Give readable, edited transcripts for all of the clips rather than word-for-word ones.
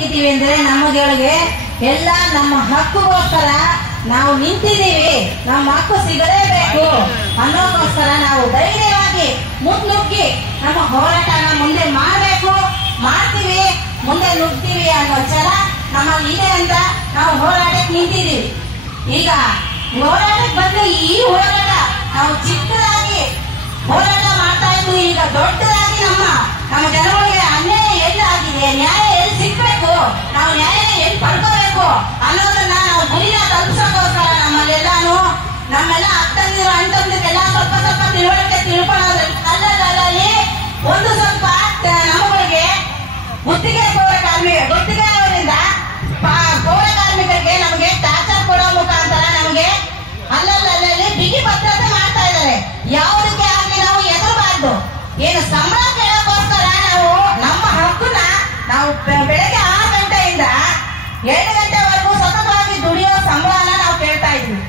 ನಿಂತಿದ್ದೀವಿ ಅಂದ್ರೆ ನಮಗಳಿಗೆ ಎಲ್ಲ ನಮ್ಮ ಹಕ್ಕುಗೋಸ್ಕರ ನಾವು ನಿಂತಿದ್ದೀವಿ. ನಮ್ಮ ಹಕ್ಕು ಸಿಗಲೇಬೇಕು ಅನ್ನೋಕ್ಕೋಸ್ಕರ ನಾವು ಧೈರ್ಯವಾಗಿ ಮುನ್ನುಗ್ಗಿ ನಮ್ಮ ಹೋರಾಟನ ಮುಂದೆ ಮಾಡಬೇಕು. ಮಾಡ್ತೀವಿ, ಮುಂದೆ ನುಗ್ತೀವಿ ಅನ್ನೋ ಛಲ ನಮ್ಮಲ್ಲಿ ಇದೆ ಅಂತ ನಾವು ಹೋರಾಟಕ್ಕೆ ನಿಂತಿದ್ದೀವಿ. ಈಗ ಹೋರಾಟಕ್ಕೆ ಬಂದು ಈ ಹೋರಾಟ ನಾವು ಚಿಕ್ಕದಾಗಿ ಹೋರಾಟ ಮಾಡ್ತಾ ಇದ್ವಿ. ಈಗ ದೊಡ್ಡದಾಗಿ ನಮ್ಮ ಜನಗಳಿಗೆ ಅನ್ಯಾಯ ಎಲ್ಲಾಗಿದೆ, ನ್ಯಾಯ ಎಲ್ಲಿ ಸಿಗ್ಬೇಕು, ನಾವು ನ್ಯಾಯ ಎಲ್ಲಿ ಪಡ್ಕೋಬೇಕು ಅನ್ನೋದನ್ನ ನಾವು ಗುರಿನ ತಲುಪಿಸೋಕ್ಕೋಸ್ಕರ ನಮ್ಮೆಲ್ಲ ಅಕ್ಕಂದಿರು ಅಣ್ತಂದಿರಿಗೆಲ್ಲ ಸ್ವಲ್ಪ ಸ್ವಲ್ಪ ತಿಳುವಳಿಕೆ ತಿಳ್ಕೊಳ್ಳೋದ್ರಲ್ಲಿ ಅಲ್ಲಲ್ಲಿ ಒಂದು ಸ್ವಲ್ಪ ನಮ್ಮಗಳಿಗೆ ಗುತ್ತಿಗೆ ಅವರಿಂದ ಪೌರ ಕಾರ್ಮಿಕರಿಗೆ ನಮಗೆ ಟಾರ್ಚರ್ ಕೊಡೋ ಮುಖಾಂತರ ನಮಗೆ ಅಲ್ಲಲ್ಲಿ ಬಿಗಿ ಭದ್ರತೆ ಮಾಡ್ತಾ ಇದ್ದಾರೆ. ಯಾವುದಕ್ಕೆ ಆಗಲಿ ನಾವು ಎದುರಬಾರ್ದು. ಏನು ಸಂಬಳ ಕೇಳೋಕ್ಕೋಸ್ಕರ ನಾವು ನಮ್ಮ ಹಕ್ಕನ್ನ ನಾವು ಬೆಳಗ್ಗೆ 6 ಗಂಟೆಯಿಂದ 7 ಗಂಟೆವರೆಗೂ ಸತತವಾಗಿ ದುಡಿಯೋ ಸಂಬಳನ ನಾವು ಕೇಳ್ತಾ ಇದ್ವಿ.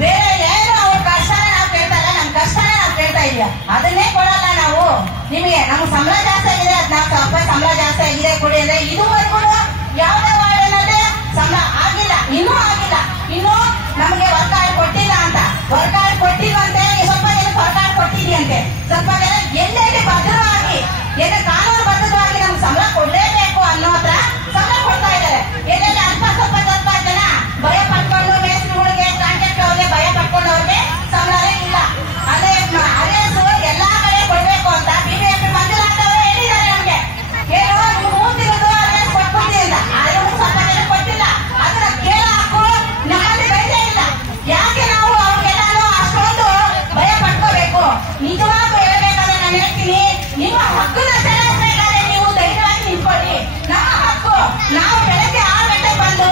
ಬೇರೆ ಏನು ಅವ್ರ ಕಷ್ಟನ ನಾವು ಕೇಳ್ತಾ ಇಲ್ಲ, ನಮ್ಮ ಕಷ್ಟನ ನಾವು ಕೇಳ್ತಾ ಇದೀವಿ. ಅದನ್ನೇ ಕೊಡಲ್ಲ ನಾವು. ನಿಮಗೆ ನಮ್ಮ ಸಂಬಳ ಜಾಸ್ತಿ ಆಗಿದೆ, 14,000 ರೂಪಾಯಿ ಸಂಬಳ ಜಾಸ್ತಿ ಆಗಿದೆ ಕೊಡಿ ಅಂದ್ರೆ ಇದುವರೆಗೂ ಯಾವುದೇ ವಾರ್ಡನಲ್ಲಿ ಸಂಬಳ ಆಗಿಲ್ಲ, ಇನ್ನೂ ಆಗಿಲ್ಲ. ಇನ್ನು ನಮಗೆ ವರ್ಕ್ ಕಾರ್ಡ್ ಕೊಟ್ಟಿಲ್ಲ ಅಂತ, ವರ್ಕ್ ಕಾರ್ಡ್ ಕೊಟ್ಟಿಲ್ವಂತೆ, ಸ್ವಲ್ಪ ಜನ ವರ್ಕ್ ಕಾರ್ಡ್ ಕೊಟ್ಟಿದ್ಯಂತೆ, ಸ್ವಲ್ಪ ಜನ ಎಲ್ಲೆಲ್ಲಿ ಭದ್ರವಾಗಿ ಏನು ಕಾನೂನು ಬದ್ಧವಾಗಿ ನಮ್ಗೆ ಸಂಬಳ ಕೊಡ್ಲೇಬೇಕು ಅನ್ನೋ ಹತ್ರ ಸಂಬಳ ಕೊಡ್ತಾ ಇದ್ದಾರೆ. ಎಲ್ಲೆಲ್ಲಿ ಸ್ವಲ್ಪ ಜನ ಭಯ ಪಡ್ಕೊಂಡು ಮೇಸ್ತ್ರಿಗಳಿಗೆ ಕಾಂಟ್ರಾಕ್ಟ್ ಅವ್ರಿಗೆ ಭಯ ಪಡ್ಕೊಂಡು ಅವ್ರಿಗೆ ಸಂಬಳನೇ ಇಲ್ಲ. ಅದೇ ಎಲ್ಲಾ ಕಡೆ ಕೊಡ್ಬೇಕು ಅಂತ ಬಿಬಿಎಂಪಿ ಮಂಜೂರಾದವರು ಹೇಳಿದ್ದಾರೆ. ನಮ್ಗೆ ಏನು ನೀವು ಮೂತಿರೋದು ಅದೇ ಕೊಟ್ಬಿಡಿ ಅಂತ, ಆದ್ರೆ ಸ್ವಲ್ಪ ಜನ ಕೊಟ್ಟಿಲ್ಲ. ಅದನ್ನ ಕೇಳೋ ಹಕ್ಕು ನಮ್ಮಲ್ಲಿ ಧೈರ್ಯ ಇಲ್ಲ. ಯಾಕೆ ನಾವು ಅವ್ರಿಗೆಲ್ಲಾನು ಅಷ್ಟೊಂದು ಭಯ ಪಡ್ಕೋಬೇಕು? ನಿಜವಾಗ್ಲೂ ಹೇಳ್ಬೇಕಾದ್ರೆ ನಾನು ಹೇಳ್ತೀನಿ, ನಿಮ್ಮ ಹಕ್ಕನ್ನ ಚಲಾಯಿಸಬೇಕಾದ್ರೆ ನೀವು ಧೈರ್ಯವಾಗಿ ನಿಂತ್ಕೊಳ್ಳಿ. ನಮ್ಮ ಹಕ್ಕು ನಾವು ಬೆಳಗ್ಗೆ 6 ಗಂಟೆಗೆ ಬಂದು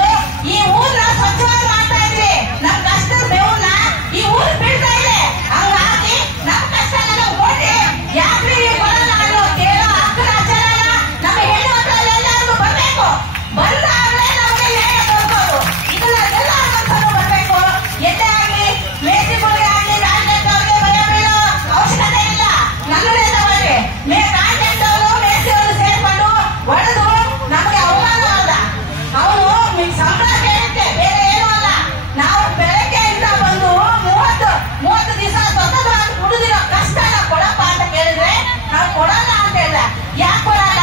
ಈ ಊರನ್ನ ಸ್ವಚ್ಛವಾಗಿ ಮಾಡ್ತಾ ಇದ್ವಿ. ನಮ್ಮ ಕಷ್ಟದ ಬೆವನ್ನ ಈ ಊರು ಬೀಳ್ತಾ ಇದೆ. ಹಂಗಾಗಿ ನಮ್ಮ ಕಷ್ಟನ ಓಡಿ ಯಾಕ್ರಿ ಬರಲ್ಲ ಅನ್ನೋ ಕೇಳೋ ಹಕ್ಕನ ಚಲನ ನಮ್ಮ ಹೆಣ್ಣು ಮಕ್ಕಳು ಎಲ್ಲರಿಗೂ ಬರ್ಬೇಕು. ಬಂದಾಗಲೇ ನಮಗೆ ನ್ಯಾಯ ಕೊಡ್ಬೋದು. ಇದನ್ನ ಎಲ್ಲ ಬರ್ಬೇಕು. ಎಲ್ಲೇ ಆಗಲಿ ಮೇಸ್ತ್ರಿಗಳಿಗೆ ಆಗಲಿ ಕಾಂಟ್ರಾಕ್ಟ್ ಅವ್ರಿಗೆ ಭಯ ಬೀಳೋ ಅವಶ್ಯಕತೆ ಇಲ್ಲ. ನನ್ನದೇ ತಗೊಳ್ಳಿ, ಕಾಂಟ್ರಾಕ್ಟ್ ಅವರು ಮೇಸ್ತ್ರಿ ಅವರು ಸೇರ್ಕೊಂಡು ಹೊಡೆದು ನಮಗೆ ಅವಮಾನ ಅಲ್ಲ. ಅವನು ಸಂಬಳ ಕೇಳುತ್ತೆ, ಬೇರೆ ಏನೂ ಅಲ್ಲ. ನಾವು ಬೆಳಗ್ಗೆಯಿಂದ ಬಂದು 30 ದಿವಸ ಸತತವಾಗಿ ದುಡಿದಿರೋ ಕಷ್ಟನ ಕೊಡಪ್ಪ ಅಂತ ಕೇಳಿದ್ರೆ ನಾವು ಕೊಡಲ್ಲ ಅಂತ ಹೇಳಿದ. ಯಾಕೆ ಕೊಡಲ್ಲ?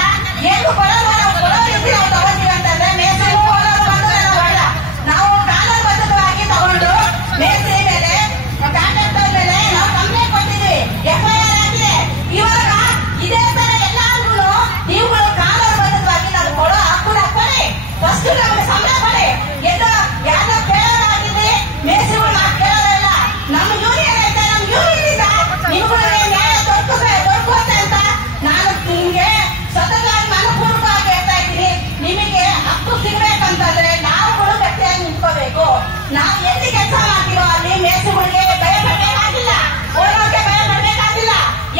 ಏನು ಕೊಡಲ್ಲ? ನಾವು ಕೊಡೋ ರೀತಿ ನಾವು ತಗೋತೀವಿ ಅಂತಂದ್ರೆ ಮೇಸ್ತ್ರಿ ನಾವು ಕಾನೂನು ಬದ್ಧವಾಗಿ ತಗೊಂಡು ಮೇಸ್ತ್ರಿ ಮೇಲೆ ಕಾಂಟ್ರಾಕ್ಟರ್ ಮೇಲೆ ನಾವು ಕಂಪ್ಲೇಂಟ್ ಕೊಟ್ಟಿದ್ವಿ, FIR ಆಗಿದೆ. ಇವಾಗ ಇದೇ ತರ ಎಲ್ಲಾದ್ರೂ ನೀವುಗಳು ಕಾನೂನು ಬದ್ಧವಾಗಿ ನಾವು ಕೊಡೋ ಹಕ್ಕನ್ನ ಕೊಡಿ. ಫಸ್ಟ್ ನಮಗೆ ಸಂಬಳ ಕೊಡಿ. ಯಾರೋ ಕೇಳೋರಾಗಿದ್ರಿ ಮೇಸ್ತ್ರಿಗಳು ನಾವು ಕೇಳೋದಲ್ಲ. ನಮ್ಮ ಯೂನಿಯನ್ ಐತೆ, ನಮ್ಮ ಯೂನಿಯನ್ ನಿಮ್ಗಳಿಗೆ ನ್ಯಾಯ ದೊರಕುತ್ತೆ ಅಂತ ನಾನು ನಿಮ್ಗೆ ಸತತವಾಗಿ ಮನಪೂರ್ವಕವಾಗಿ ಹೇಳ್ತಾ ಇದ್ದೀನಿ. ನಿಮಗೆ ಹಕ್ಕು ಸಿಗ್ಬೇಕಂತಂದ್ರೆ ನಾವುಗಳು ಗಟ್ಟಿಯಾಗಿ ನಿಂತ್ಕೋಬೇಕು. ನಾವು ಎಲ್ಲಿ ಕೆಲಸ ಮಾಡ್ತೀವೋ ಅಲ್ಲಿ ಮೇಸ್ತ್ರಿಗಳಿಗೆ ಭಯ ಪಡಬೇಕಾಗಿಲ್ಲ, ಓನೋರ್ಗೆ ಭಯ ಪಡಬೇಕಾಗಿಲ್ಲ,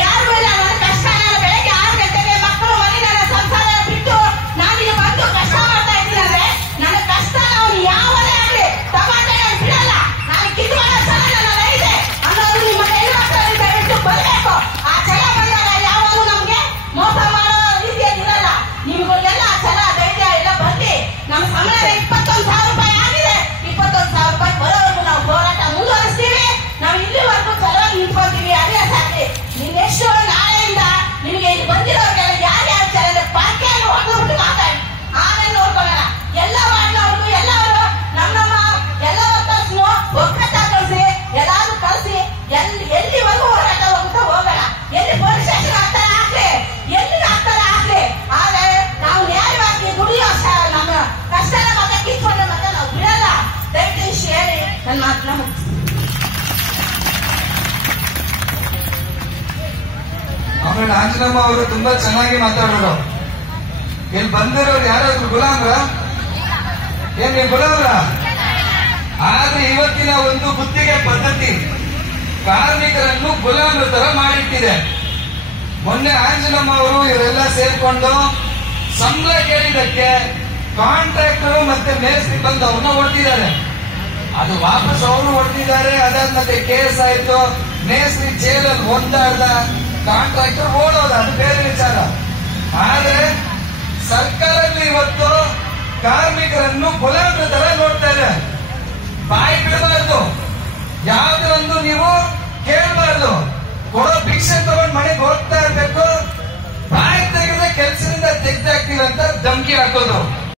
ಯಾರು ಇಲ್ಲ. ನನ್ನ ಕಷ್ಟ ನಾನು ಬೆಳಗ್ಗೆ 6 ಗಂಟೆಗೆ ಮಕ್ಕಳು ಮನೆ ನನ್ನ ಸಂಸಾರ ಬಿಟ್ಟು ನಾನಿಲ್ಲಿ ಬಂದು ಕಷ್ಟ ಮಾಡ್ತಾ ಇದ್ದೀನಿ ಅಂದ್ರೆ ನನ್ನ ಕಷ್ಟ ನಾವು ಯಾವನೇ ಆಗಲಿ ತಗೊಂಡೆ ನಾನು ಬಿಡಲ್ಲ. ನಾನು ಕಿತ್ಕೊಳ್ಳೋ ಛಲ ನನ್ನ ಇದೆ ಅನ್ನೋದು ನಿಮ್ಮ ಹೆಣ್ಣು ಮಕ್ಕಳಲ್ಲಿ ದಯವಿಟ್ಟು ಬರಬೇಕು. ಆ ಛಲ ಬಂದಾಗ ಯಾವಾಗೂ ನಮ್ಗೆ ಮೋಸ ಮಾಡೋ ರೀತಿಯಲ್ಲಿ ಇರಲ್ಲ. ನಿಮ್ಗಳಿಗೆಲ್ಲ ಆ ಛಲ ಧೈರ್ಯ ಎಲ್ಲ ಬಂದು ನಮ್ಮ ಸಂಬಳ 21,000 ರೂಪಾಯಿ ಆಗಿದೆ. 21,000 ರೂಪಾಯಿ ಬರೋವರೆಗೂ ನಾವು ಹೋರಾಟ ಮುಂದುವರಿಸ್ತೀವಿ. ನಾವು ಇಲ್ಲಿವರೆಗೂ ಚಲವಾಗಿ ನಿಂತ್ಕೊಂತೀವಿ. ಅದೇ ಸಾಧ್ಯ. ನಿಮ್ಗೆಷ್ಟು ನಾಳೆಯಿಂದ ನಿಮಗೆ ಇಲ್ಲಿ ಬಂದಿರೋರಿಗೆಲ್ಲ ಯಾರ್ಯಾರು ಚಲ ಪಾರ್ಟಿಯಲ್ಲಿ ಹೊಡೆದ್ಬಿಟ್ಟು ಮಾತಾಡಿ ಆಮೇಲೆ ನೋಡ್ಕೊಳ್ಳೋಣ. ಎಲ್ಲ ವಾರ್ಡ್ನವ್ರಿಗೂ ಎಲ್ಲವರು ನಮ್ಮ ಎಲ್ಲ ವರ್ಕರ್ಸ್ನು ಒಕ್ಕಟ್ಟಾಗಿ ಕಳಿಸಿ ಎಲ್ಲಾದ್ರೂ ಕಳಿಸಿ ಎಲ್ಲಿವರೆಗೂ ಹೋರಾಟ ಹೋಗುತ್ತಾ ಹೋಗೋಣ. ಎಲ್ಲಿ ಪೊಲೀಸ್ ಸ್ಟೇಷನ್ ಆಗ್ತಾರೆ ಆಗ್ಲಿ, ಎಲ್ಲಿ ಆಗ್ತಾರೆ ಆಗ್ಲಿ. ಆದ್ರೆ ನಾವು ನ್ಯಾಯವಾಗಿ ದುಡಿಯೋ ನಮ್ಮ ಕಷ್ಟನ ಮತ್ತೆ ಕಿತ್ಕೊಂಡ ಮತ್ತೆ ನಾವು ಬಿಡಲ್ಲ. ದಯವಿಟ್ಟು ಇಷ್ಟು ಹೇಳಿ ನನ್ನ ಮಾತನ್ನ ಆಮೇಲೆ ಆಂಜನಮ್ಮ ಅವರು ತುಂಬಾ ಚೆನ್ನಾಗಿ ಮಾತಾಡೋರು. ಇಲ್ಲಿ ಬಂದಿರೋರು ಯಾರಾದ್ರೂ ಗುಲಾಮ್ರ? ಏನ್ ನೀವು ಗುಲಾಮ್ರ? ಆದ್ರೆ ಇವತ್ತಿನ ಒಂದು ಗುತ್ತಿಗೆ ಪದ್ಧತಿ ಕಾರ್ಮಿಕರನ್ನು ಗುಲಾಮರ ತರ ಮಾಡಿಟ್ಟಿದೆ. ಮೊನ್ನೆ ಆಂಜನಮ್ಮ ಅವರು ಇವರೆಲ್ಲ ಸೇರ್ಕೊಂಡು ಸಂಬಳ ಕೇಳಿದಕ್ಕೆ ಕಾಂಟ್ರಾಕ್ಟರ್ ಮತ್ತೆ ಮೇಸ್ತ್ರಿ ಬಂದು ಅವ್ರನ್ನ ಹೊಡೆದಿದ್ದಾರೆ. ಅದು ವಾಪಸ್ ಅವರು ಹೊಡೆದಿದ್ದಾರೆ. ಅದಾದ ಮತ್ತೆ ಕೇಸ್ ಆಯ್ತು, ಮೇಸ್ತ್ರಿ ಜೈಲಲ್ಲಿ ಒಂದಾಡ್ದ, ಕಾಂಟ್ರಾಕ್ಟರ್ ಓಡೋದ, ಅದು ಬೇರೆ ವಿಚಾರ. ಆದ್ರೆ ಸರ್ಕಾರದಲ್ಲಿ ಇವತ್ತು ಕಾರ್ಮಿಕರನ್ನು ಗುಲಾಮರ ತರ ನೋಡ್ತಾ ಇದೆ. ಬಾಯಿ ಬಿಡಬಾರ್ದು, ಯಾವ್ದು ಒಂದು ನೀವು ಕೇಳಬಾರ್ದು. ಕೊಡೋ ಭಿಕ್ಷೆ ತಗೊಂಡ್ ಮನೆಗೆ ಹೋಗ್ತಾ ಇರ್ಬೇಕು. ಬಾಯಿ ತೆಗೆದ್ರೆ ಕೆಲಸದಿಂದ ತೆಗ್ದಾಕ್ತೀವಿ ಅಂತ ಧಮಕಿ ಹಾಕೋದು.